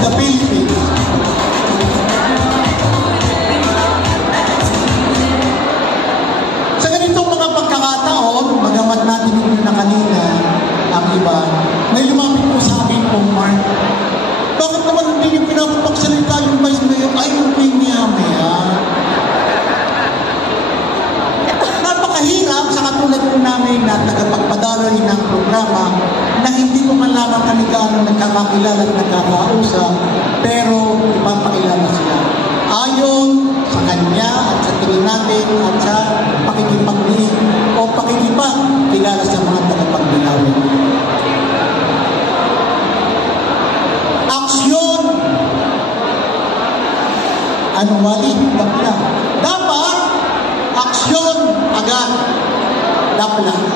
the Philippines. Sa ganitong mga pagkakataon, magamat natin yung na kanina, ang iba, may lumapit po sa akin po, Mark. Bakit naman hindi yung pinapagsalita yung Vice Mayor? Ay, yung pinya-maya. Napakahirap sa katulad po namin na tagapagpadaloy ng programa na hindi ko man lamang kami gaano nagkakakilala at nagkakausap, pero ipapakilala sila. Ayon sa kanya at sa tingin natin at sa pakikipagdiin o pakikipagkilala sa mga tagapagdaloy. Aksyon! Ano wali? Dapat aksyon agad. Dapat